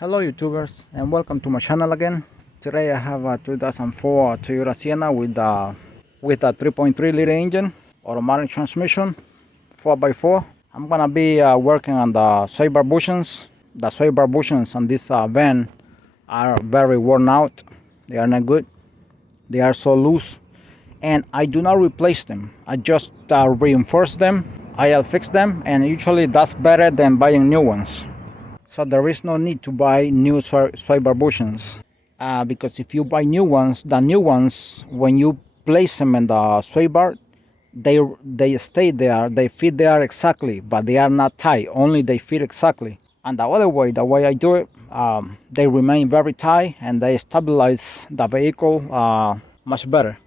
Hello YouTubers and welcome to my channel again. Today I have a 2004 Toyota Sienna with a 3.3 liter engine, automatic transmission, 4x4. I'm gonna be working on the sway bar bushings. The sway bar bushings on this van are very worn out. They are not good. They are so loose, and I do not replace them. I just reinforce them. I'll fix them, and usually that's better than buying new ones. So there is no need to buy new sway bar bushings, because if you buy new ones, the new ones, when you place them in the sway bar, they stay there, they fit there exactly, but they are not tight. Only they fit exactly. And the other way, the way I do it, they remain very tight and they stabilize the vehicle much better.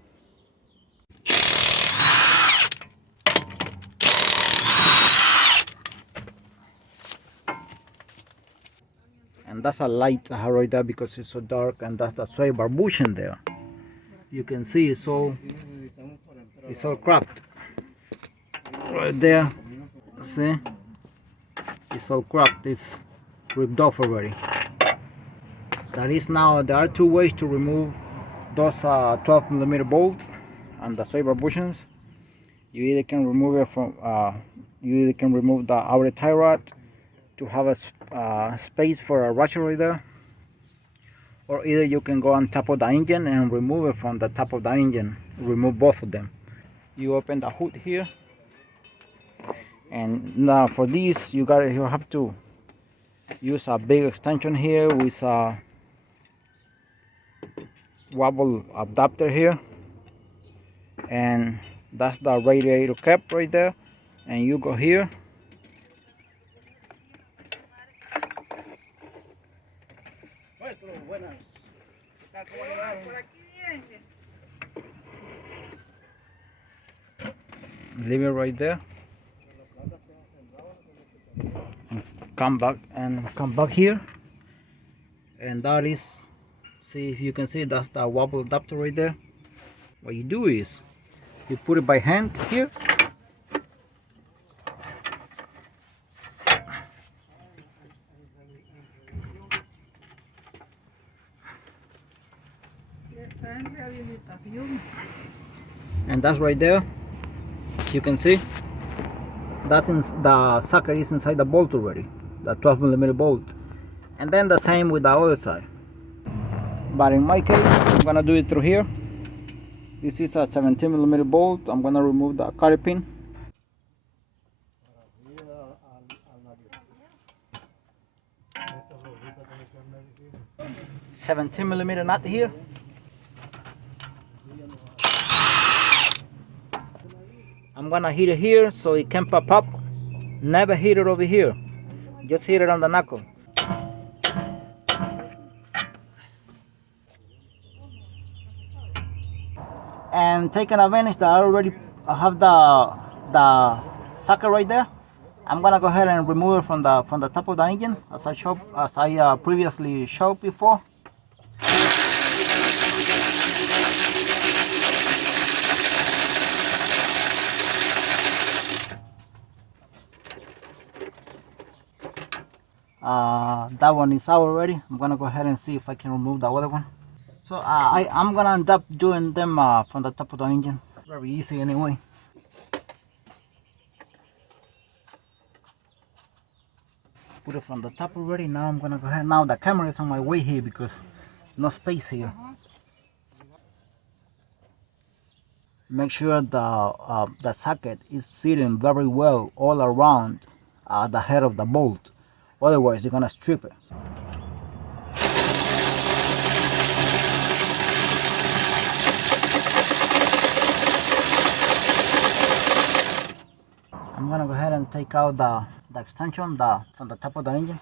And that's a light right there because it's so dark, and that's the sway bar bushing there. You can see it's all cracked right there. See, it's all cracked. It's ripped off already. There are two ways to remove those 12mm bolts and the sway bar bushings. You either can remove it from the outer tie rod to have a space for a ratchet right there, or either you can go on top of the engine and remove it from the top of the engine. Remove both of them. You open the hood here, and now for this you have to use a big extension here with a wobble adapter here, and that's the radiator cap right there. And you go here, leave it right there, and come back here, and that is, see if you can see, that's the wobble adapter right there. What you do is you put it by hand here, and that's right there. You can see that's the socket is inside the bolt already, the 12mm bolt. And then the same with the other side, but in my case I'm gonna do it through here. This is a 17mm bolt. I'm gonna remove the cotter pin. $17mm nut here. I'm gonna hit it here so it can pop up. Never hit it over here. Just hit it on the knuckle. And taking advantage that I already have the socket right there, I'm gonna go ahead and remove it from the top of the engine, as I previously showed before. That one is out already. I'm gonna go ahead and see if I can remove the other one. So I'm gonna end up doing them from the top of the engine. Very easy anyway. Put it from the top already. Now I'm gonna go ahead. Now the camera is on my way here because no space here. Make sure the socket is sitting very well all around the head of the bolt. Otherwise, you're gonna strip it. I'm gonna go ahead and take out the extension from the top of the engine.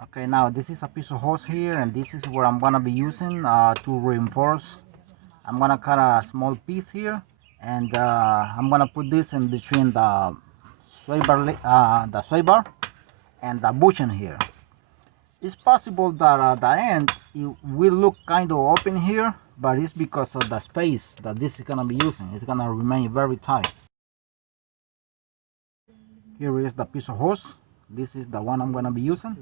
Okay, now this is a piece of hose here, and this is what I'm gonna be using to reinforce I'm gonna cut a small piece here, and I'm gonna put this in between the sway bar and the bushing here. It's possible that at the end it will look kind of open here, but it's because of the space that this is gonna be using. It's gonna remain very tight. Here is the piece of hose. This is the one I'm gonna be using.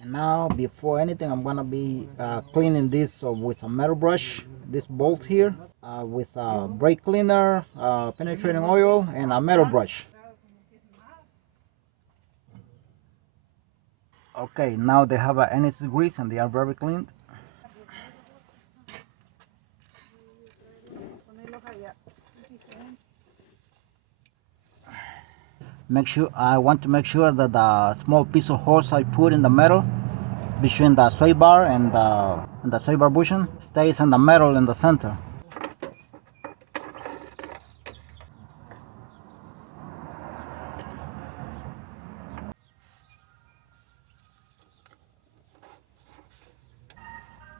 And now, before anything, I'm gonna be cleaning this with a metal brush, this bolt here, with a brake cleaner, penetrating oil, and a metal brush. Okay, now they have any grease and they are very clean. I want to make sure that the small piece of hose I put in the metal between the sway bar and the sway bar bushing stays in the metal in the center.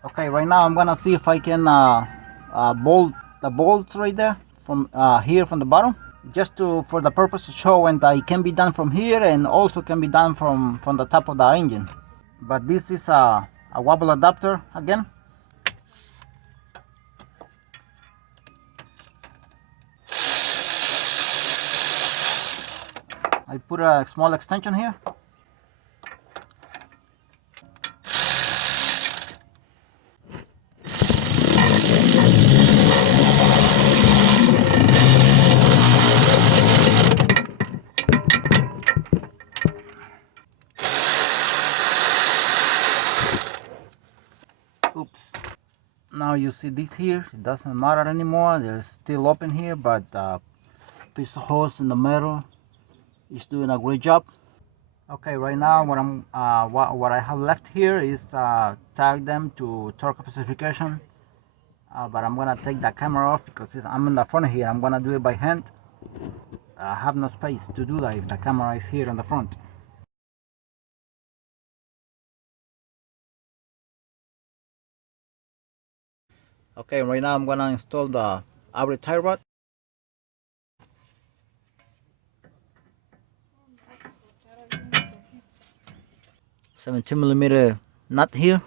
Okay, right now I'm gonna see if I can bolt the bolts right there from here from the bottom, just for the purpose of showing that it can be done from here and also can be done from the top of the engine. But this is a wobble adapter again. I put a small extension here. Oops. Now you see this here, it doesn't matter anymore. There's still open here, but piece of hose in the middle is doing a great job. Okay, right now what I have left here is tag them to torque specification, but I'm gonna take the camera off because I'm in the front here. I'm gonna do it by hand. I have no space to do that if the camera is here in the front. Okay, right now I'm gonna install the outer tie rod. 17mm nut here.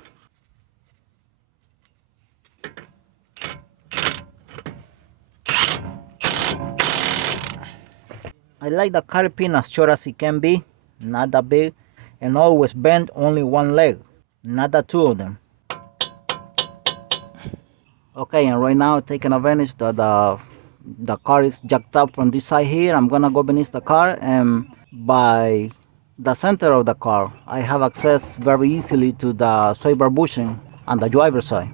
I like the carry pin as short as it can be, not that big, and always bend only one leg, not the two of them. Okay, and right now taking advantage that the car is jacked up from this side here, I'm gonna go beneath the car, and by the center of the car I have access very easily to the sway bar bushing on the driver's side.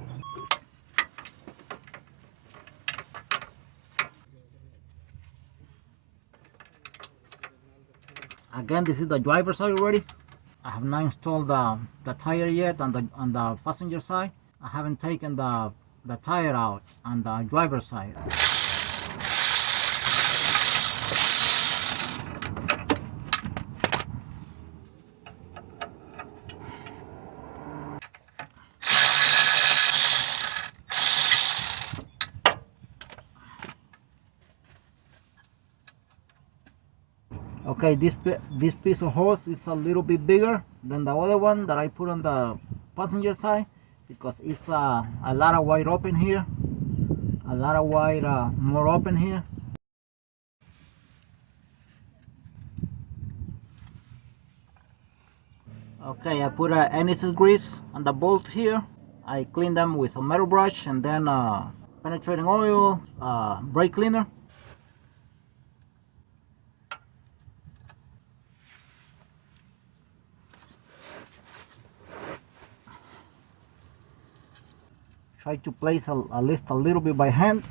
Again, this is the driver's side already. I have not installed the tire yet on the passenger side. I haven't taken the tire out on the driver's side. Okay, this piece of hose is a little bit bigger than the other one that I put on the passenger side because it's a lot of wide open here, a lot of wide more open here. Okay, I put anise grease on the bolts here. I clean them with a metal brush and then penetrating oil, brake cleaner. Try to place at least a little bit by hand.